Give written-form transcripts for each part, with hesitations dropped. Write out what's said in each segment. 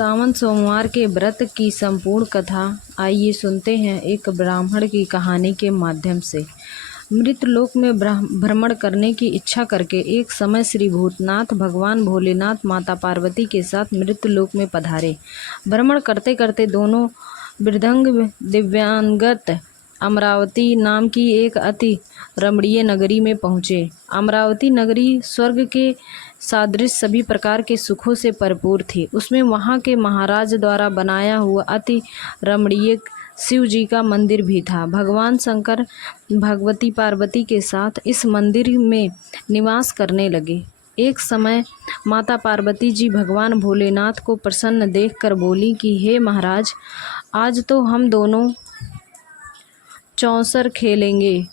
सावन सोमवार के व्रत की संपूर्ण कथा आइए सुनते हैं एक ब्राह्मण की कहानी के माध्यम से। मृत लोक में भ्रमण करने की इच्छा करके एक समय श्री भूतनाथ भगवान भोलेनाथ माता पार्वती के साथ मृत लोक में पधारे। भ्रमण करते करते दोनों वृद्धंग दिव्यांगत अमरावती नाम की एक अति रमणीय नगरी में पहुँचे। अमरावती नगरी स्वर्ग के सादृश सभी प्रकार के सुखों से भरपूर थी। उसमें वहाँ के महाराज द्वारा बनाया हुआ अति रमणीय शिव जी का मंदिर भी था। भगवान शंकर भगवती पार्वती के साथ इस मंदिर में निवास करने लगे। एक समय माता पार्वती जी भगवान भोलेनाथ को प्रसन्न देखकर बोली कि हे महाराज, आज तो हम दोनों चौसर खेलेंगे।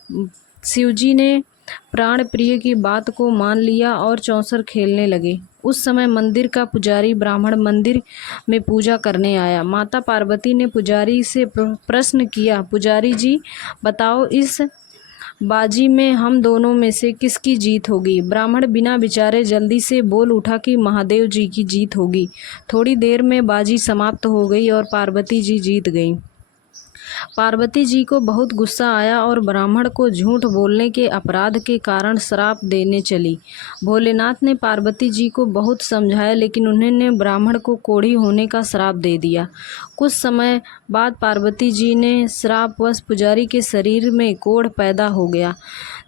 शिवजी ने प्राण प्रिय की बात को मान लिया और चौसर खेलने लगे। उस समय मंदिर का पुजारी ब्राह्मण मंदिर में पूजा करने आया। माता पार्वती ने पुजारी से प्रश्न किया, पुजारी जी बताओ, इस बाजी में हम दोनों में से किसकी जीत होगी? ब्राह्मण बिना विचारे जल्दी से बोल उठा कि महादेव जी की जीत होगी। थोड़ी देर में बाजी समाप्त हो गई और पार्वती जी जीत गई। पार्वती जी को बहुत गुस्सा आया और ब्राह्मण को झूठ बोलने के अपराध के कारण श्राप देने चली। भोलेनाथ ने पार्वती जी को बहुत समझाया, लेकिन उन्होंने ब्राह्मण को कोढ़ी होने का श्राप दे दिया। कुछ समय बाद पार्वती जी ने श्रापवश पुजारी के शरीर में कोढ़ पैदा हो गया।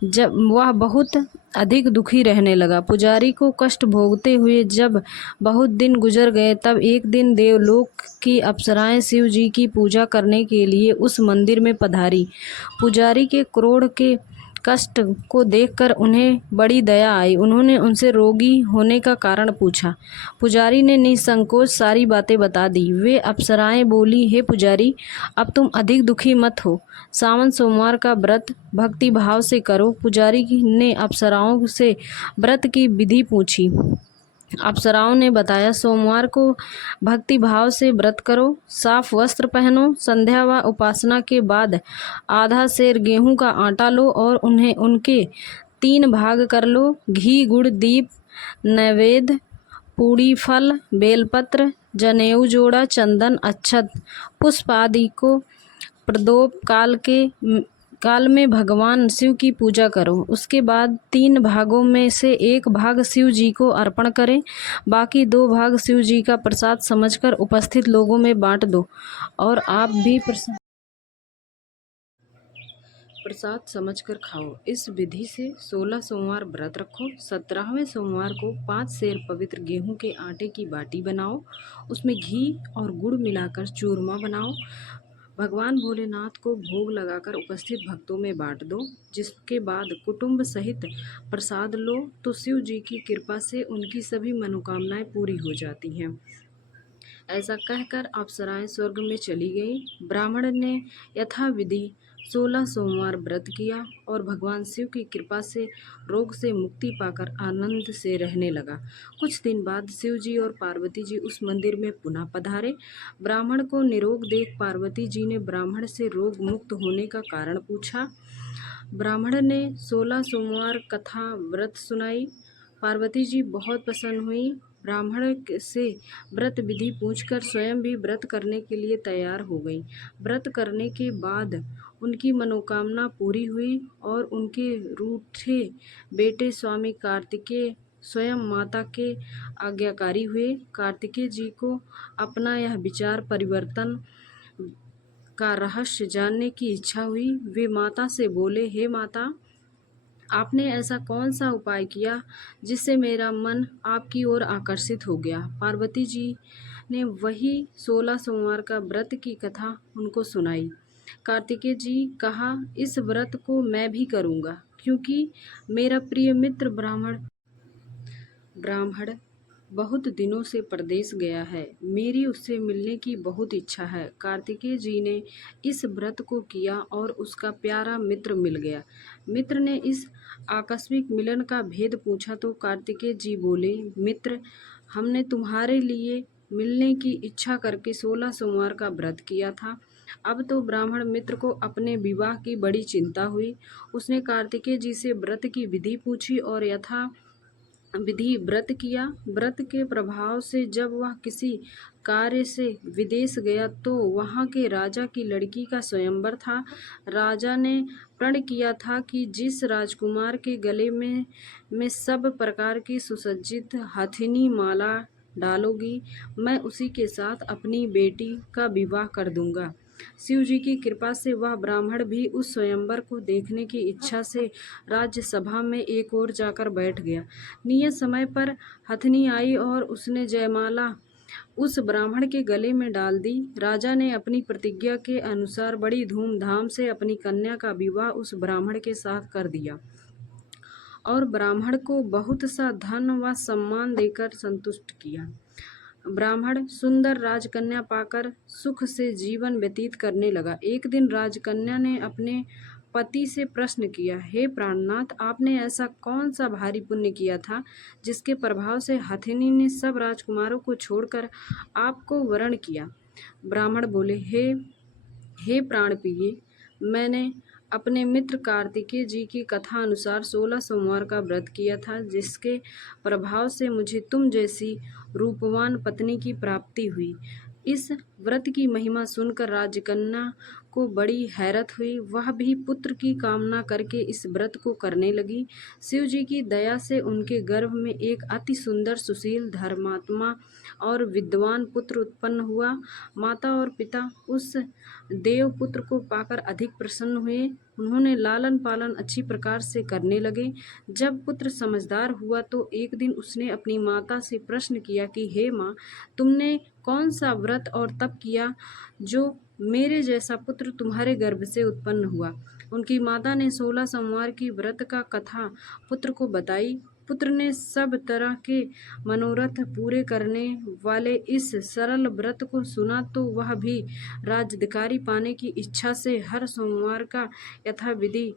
जब वह बहुत अधिक दुखी रहने लगा। पुजारी को कष्ट भोगते हुए जब बहुत दिन गुजर गए, तब एक दिन देवलोक की अप्सराएं शिव जी की पूजा करने के लिए उस मंदिर में पधारी। पुजारी के क्रोध के कष्ट को देखकर उन्हें बड़ी दया आई। उन्होंने उनसे रोगी होने का कारण पूछा। पुजारी ने निसंकोच सारी बातें बता दी। वे अप्सराएं बोली, हे पुजारी, अब तुम अधिक दुखी मत हो। सावन सोमवार का व्रत भक्ति भाव से करो। पुजारी ने अप्सराओं से व्रत की विधि पूछी। अप्सराओं ने बताया, सोमवार को भक्ति भाव से व्रत करो, साफ वस्त्र पहनो, संध्या व उपासना के बाद आधा सेर गेहूं का आटा लो और उन्हें उनके 3 भाग कर लो। घी, गुड़, दीप, नैवेद्य, पूड़ी, फल, बेलपत्र, जनेऊ जोड़ा, चंदन, अक्षत, पुष्प आदि को प्रदोष काल में भगवान शिव की पूजा करो। उसके बाद 3 भागों में से 1 भाग शिव जी को अर्पण करें। बाकी 2 भाग शिव जी का प्रसाद समझकर उपस्थित लोगों में बांट दो और आप भी प्रसाद समझकर खाओ। इस विधि से 16 सोमवार व्रत रखो। 17वें सोमवार को 5 सेर पवित्र गेहूं के आटे की बाटी बनाओ। उसमें घी और गुड़ मिलाकर चूरमा बनाओ। भगवान भोलेनाथ को भोग लगाकर उपस्थित भक्तों में बांट दो। जिसके बाद कुटुंब सहित प्रसाद लो तो शिव जी की कृपा से उनकी सभी मनोकामनाएं पूरी हो जाती हैं। ऐसा कहकर अप्सराएं स्वर्ग में चली गईं। ब्राह्मण ने यथाविधि 16 सोमवार व्रत किया और भगवान शिव की कृपा से रोग से मुक्ति पाकर आनंद से रहने लगा। कुछ दिन बाद शिव जी और पार्वती जी उस मंदिर में पुनः पधारे। ब्राह्मण को निरोग देख पार्वती जी ने ब्राह्मण से रोग मुक्त होने का कारण पूछा। ब्राह्मण ने 16 सोमवार कथा व्रत सुनाई। पार्वती जी बहुत प्रसन्न हुई। ब्राह्मण से व्रत विधि पूछकर स्वयं भी व्रत करने के लिए तैयार हो गई। व्रत करने के बाद उनकी मनोकामना पूरी हुई और उनके रूठे बेटे स्वामी कार्तिकेय स्वयं माता के आज्ञाकारी हुए। कार्तिकेय जी को अपना यह विचार परिवर्तन का रहस्य जानने की इच्छा हुई। वे माता से बोले, हे माता, आपने ऐसा कौन सा उपाय किया जिससे मेरा मन आपकी ओर आकर्षित हो गया? पार्वती जी ने वही 16 सोमवार का व्रत की कथा उनको सुनाई। कार्तिकेय जी कहा, इस व्रत को मैं भी करूँगा, क्योंकि मेरा प्रिय मित्र ब्राह्मण बहुत दिनों से परदेश गया है। मेरी उससे मिलने की बहुत इच्छा है। कार्तिकेय जी ने इस व्रत को किया और उसका प्यारा मित्र मिल गया। मित्र ने इस आकस्मिक मिलन का भेद पूछा तो कार्तिकेय जी बोले, मित्र, हमने तुम्हारे लिए मिलने की इच्छा करके 16 सोमवार का व्रत किया था। अब तो ब्राह्मण मित्र को अपने विवाह की बड़ी चिंता हुई। उसने कार्तिकेय जी से व्रत की विधि पूछी और यथा विधि व्रत किया। व्रत के प्रभाव से जब वह किसी कार्य से विदेश गया तो वहाँ के राजा की लड़की का स्वयंवर था। राजा ने प्रण किया था कि जिस राजकुमार के गले में सब प्रकार की सुसज्जित हथिनी माला डालोगी, मैं उसी के साथ अपनी बेटी का विवाह कर दूंगा। शिव जी की कृपा से वह ब्राह्मण भी उस स्वयंवर को देखने की इच्छा से राज्यसभा में एक ओर जाकर बैठ गया। नियत समय पर हथनी आई और उसने जयमाला उस ब्राह्मण के गले में डाल दी। राजा ने अपनी प्रतिज्ञा के अनुसार बड़ी धूमधाम से अपनी कन्या का विवाह उस ब्राह्मण के साथ कर दिया और ब्राह्मण को बहुत सा धन व सम्मान देकर संतुष्ट किया। ब्राह्मण सुंदर राजकन्या पाकर सुख से जीवन व्यतीत करने लगा। एक दिन राजकन्या ने अपने पति से प्रश्न किया, हे प्राणनाथ, आपने ऐसा कौन सा भारी पुण्य किया था जिसके प्रभाव से हथिनी ने सब राजकुमारों को छोड़कर आपको वरण किया? ब्राह्मण बोले, हे प्राण प्रिय, मैंने अपने मित्र कार्तिकेय जी की कथा अनुसार 16 सोमवार का व्रत किया था, जिसके प्रभाव से मुझे तुम जैसी रूपवान पत्नी की प्राप्ति हुई। इस व्रत की महिमा सुनकर राजकन्या को बड़ी हैरत हुई। वह भी पुत्र की कामना करके इस व्रत को करने लगी। शिव जी की दया से उनके गर्भ में एक अति सुंदर, सुशील, धर्मात्मा और विद्वान पुत्र उत्पन्न हुआ। माता और पिता उस देव पुत्र को पाकर अधिक प्रसन्न हुए। उन्होंने लालन पालन अच्छी प्रकार से करने लगे। जब पुत्र समझदार हुआ तो एक दिन उसने अपनी माता से प्रश्न किया कि हे माँ, तुमने कौन सा व्रत और तप किया जो मेरे जैसा पुत्र तुम्हारे गर्भ से उत्पन्न हुआ? उनकी माता ने 16 सोमवार की व्रत का कथा पुत्र को बताई। पुत्र ने सब तरह के मनोरथ पूरे करने वाले इस सरल व्रत को सुना तो वह भी राज्याधिकारी पाने की इच्छा से हर सोमवार का यथाविधि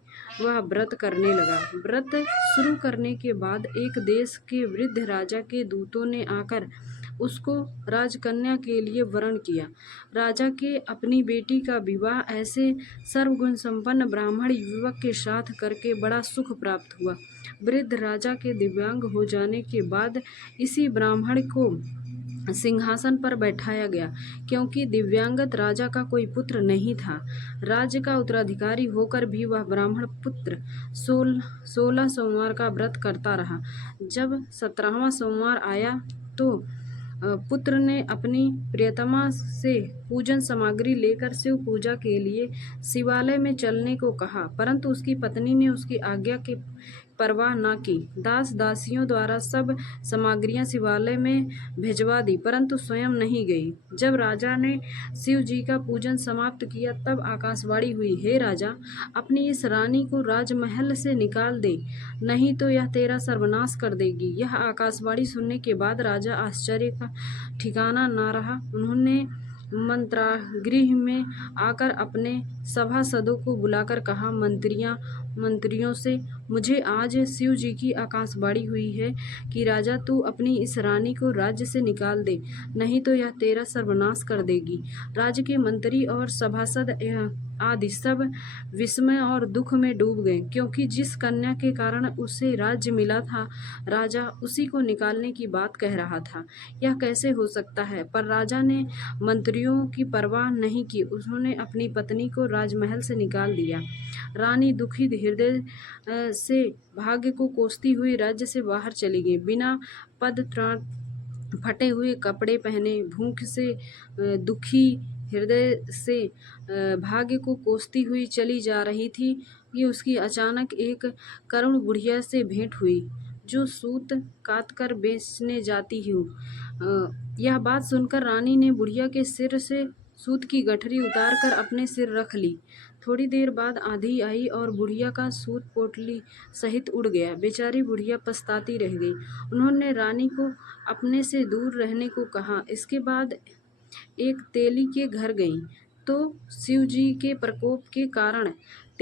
वह व्रत करने लगा। व्रत शुरू करने के बाद एक देश के वृद्ध राजा के दूतों ने आकर उसको राजकन्या के लिए वरण किया। राजा के अपनी बेटी का विवाह ऐसे सर्वगुण संपन्न ब्राह्मण युवक के साथ करके बड़ा सुख प्राप्त हुआ। वृद्ध राजा के दिव्यांग हो जाने के बाद इसी ब्राह्मण को सिंहासन पर बैठाया गया, क्योंकि दिव्यांगत राजा का कोई पुत्र नहीं था। राज्य का उत्तराधिकारी होकर भी वह ब्राह्मण पुत्र 16 सोमवार का व्रत करता रहा। जब 17वां सोमवार आया तो पुत्र ने अपनी प्रियतमा से पूजन सामग्री लेकर शिव पूजा के लिए शिवालय में चलने को कहा, परंतु उसकी पत्नी ने उसकी आज्ञा की परवाह न की। दास दासियों द्वारा सब सामग्रियां शिवालय में भिजवा दी, परंतु स्वयं नहीं गई। जब राजा ने शिव जी का पूजन समाप्त किया तब आकाशवाणी हुई, हे राजा, अपनी इस रानी को राजमहल से निकाल दे, नहीं तो यह तेरा सर्वनाश कर देगी। यह आकाशवाणी सुनने के बाद राजा आश्चर्य का ठिकाना न रहा। उन्होंने मंत्रागृह में आकर अपने सभासदों को बुलाकर कहा, मंत्रियों से, मुझे आज शिव जी की आकाशवाणी हुई है कि राजा, तू अपनी इस रानी को राज्य से निकाल दे, नहीं तो यह तेरा सर्वनाश कर देगी। राज्य के मंत्री और सभासद आदि सब विस्मय और दुख में डूब गए, क्योंकि जिस कन्या के कारण उसे राज्य मिला था, राजा उसी को निकालने की बात कह रहा था। यह कैसे हो सकता है? पर राजा ने मंत्रियों की परवाह नहीं की। उन्होंने अपनी पत्नी को राजमहल से निकाल दिया। रानी दुखी हृदय से भाग्य को कोसती हुई राज्य से बाहर चली गई। बिना पद त्राण, फटे हुए कपड़े पहने, भूख से दुखी हृदय से भाग्य को कोसती हुई चली जा रही थी कि उसकी अचानक एक करुण बुढ़िया से भेंट हुई, जो सूत कातकर बेचने जाती हूँ। यह बात सुनकर रानी ने बुढ़िया के सिर से सूत की गठरी उतारकर अपने सिर रख ली। थोड़ी देर बाद आंधी आई और बुढ़िया का सूत पोटली सहित उड़ गया। बेचारी बुढ़िया पछताती रह गई। उन्होंने रानी को अपने से दूर रहने को कहा। इसके बाद एक तेली के घर गईं तो शिव जी के प्रकोप के कारण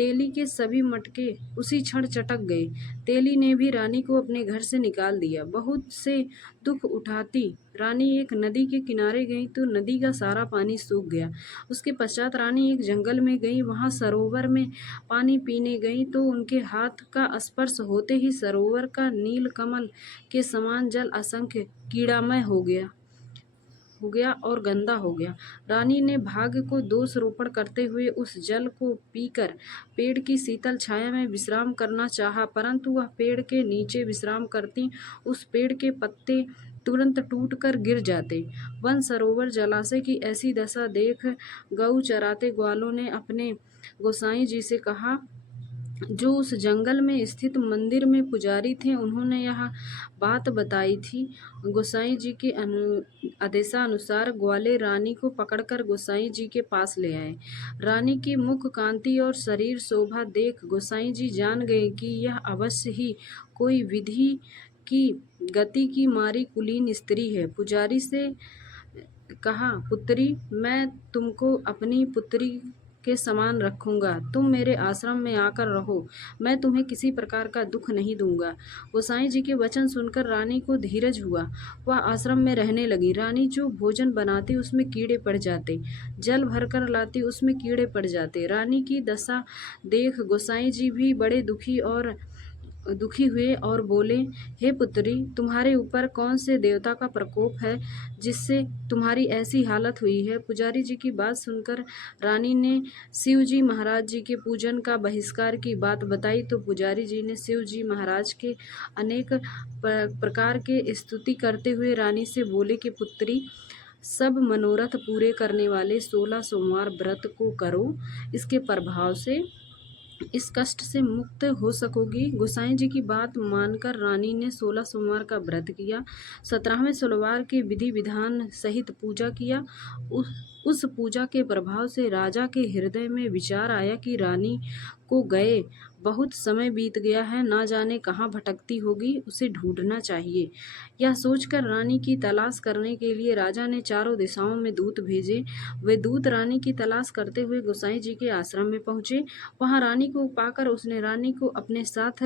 तेली के सभी मटके उसी क्षण चटक गए। तेली ने भी रानी को अपने घर से निकाल दिया। बहुत से दुख उठाती रानी एक नदी के किनारे गई तो नदी का सारा पानी सूख गया। उसके पश्चात रानी एक जंगल में गई। वहां सरोवर में पानी पीने गई तो उनके हाथ का स्पर्श होते ही सरोवर का नील कमल के समान जल असंख्य कीड़ामय हो गया और गंदा हो गया। रानी ने भाग्य को दोष रोपण करते हुए उस जल को पीकर पेड़ की शीतल छाया में विश्राम करना चाहा, परंतु वह पेड़ के नीचे विश्राम करती उस पेड़ के पत्ते तुरंत टूटकर गिर जाते। वन सरोवर जलाशय की ऐसी दशा देख गऊ चराते ग्वालों ने अपने गोसाई जी से कहा, जो उस जंगल में स्थित मंदिर में पुजारी थे, उन्होंने यह बात बताई थी। गोसाई जी के आदेशानुसार ग्वाले रानी को पकड़कर गोसाई जी के पास ले आए। रानी की मुख कांति और शरीर शोभा देख गोसाई जी जान गए कि यह अवश्य ही कोई विधि की गति की मारी कुलीन स्त्री है। पुजारी से कहा, पुत्री, मैं तुमको अपनी पुत्री के समान रखूंगा। तुम मेरे आश्रम में आकर रहो। मैं तुम्हें किसी प्रकार का दुख नहीं दूंगा। गोसाई जी के वचन सुनकर रानी को धीरज हुआ। वह आश्रम में रहने लगी। रानी जो भोजन बनाती उसमें कीड़े पड़ जाते, जल भरकर लाती उसमें कीड़े पड़ जाते। रानी की दशा देख गोसाई जी भी बड़े दुखी हुए और बोले, हे पुत्री, तुम्हारे ऊपर कौन से देवता का प्रकोप है जिससे तुम्हारी ऐसी हालत हुई है। पुजारी जी की बात सुनकर रानी ने शिव जी महाराज जी के पूजन का बहिष्कार की बात बताई तो पुजारी जी ने शिव जी महाराज के अनेक प्रकार के स्तुति करते हुए रानी से बोले कि पुत्री, सब मनोरथ पूरे करने वाले 16 सोमवार व्रत को करो। इसके प्रभाव से इस कष्ट से मुक्त हो सकोगी। गोसाई जी की बात मानकर रानी ने 16 सोमवार का व्रत किया। 17वें सोमवार के विधि विधान सहित पूजा किया। उस पूजा के प्रभाव से राजा के हृदय में विचार आया कि रानी को गए बहुत समय बीत गया है, ना जाने कहाँ भटकती होगी, उसे ढूंढना चाहिए। यह सोचकर रानी की तलाश करने के लिए राजा ने चारों दिशाओं में दूत भेजे। वे दूत रानी की तलाश करते हुए गोसाई जी के आश्रम में पहुंचे। वहां रानी को पाकर उसने रानी को अपने साथ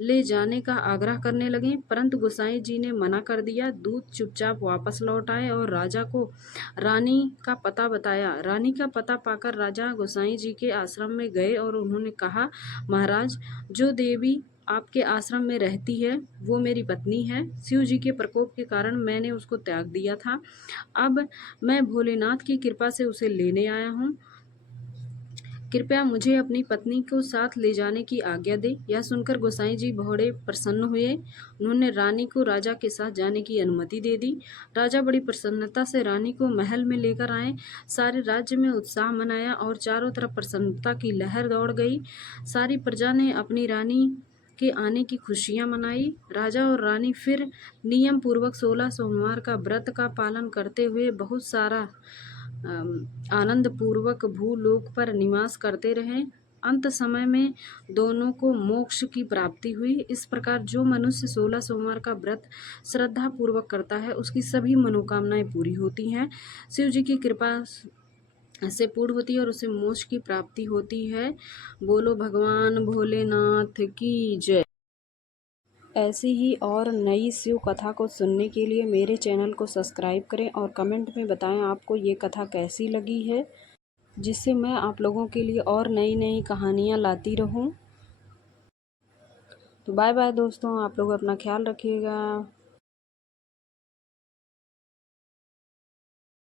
ले जाने का आग्रह करने लगे, परंतु गोसाई जी ने मना कर दिया। दूत चुपचाप वापस लौट आए और राजा को रानी का पता बताया। रानी का पता पाकर राजा गोसाई जी के आश्रम में गए और उन्होंने कहा, महाराज, जो देवी आपके आश्रम में रहती है वो मेरी पत्नी है। शिव जी के प्रकोप के कारण मैंने उसको त्याग दिया था। अब मैं भोलेनाथ की कृपा से उसे लेने आया हूँ। कृपया मुझे अपनी पत्नी को साथ ले जाने की आज्ञा दे। यह सुनकर गोसाई जी बड़े प्रसन्न हुए। उन्होंने रानी को राजा के साथ जाने की अनुमति दे दी। राजा बड़ी प्रसन्नता से रानी को महल में लेकर आए। सारे राज्य में उत्साह मनाया और चारों तरफ प्रसन्नता की लहर दौड़ गई। सारी प्रजा ने अपनी रानी के आने की खुशियां मनाई। राजा और रानी फिर नियम पूर्वक 16 सोमवार का व्रत का पालन करते हुए बहुत सारा आनंद पूर्वक भूलोक पर निवास करते रहे। अंत समय में दोनों को मोक्ष की प्राप्ति हुई। इस प्रकार जो मनुष्य 16 सोमवार का व्रत श्रद्धा पूर्वक करता है उसकी सभी मनोकामनाएं पूरी होती हैं, शिव जी की कृपा से पूर्ण होती है और उसे मोक्ष की प्राप्ति होती है। बोलो भगवान भोलेनाथ की जय। ऐसी ही और नई शिव कथा को सुनने के लिए मेरे चैनल को सब्सक्राइब करें और कमेंट में बताएं आपको ये कथा कैसी लगी है, जिससे मैं आप लोगों के लिए और नई नई कहानियाँ लाती रहूं। तो बाय बाय दोस्तों, आप लोग अपना ख्याल रखिएगा।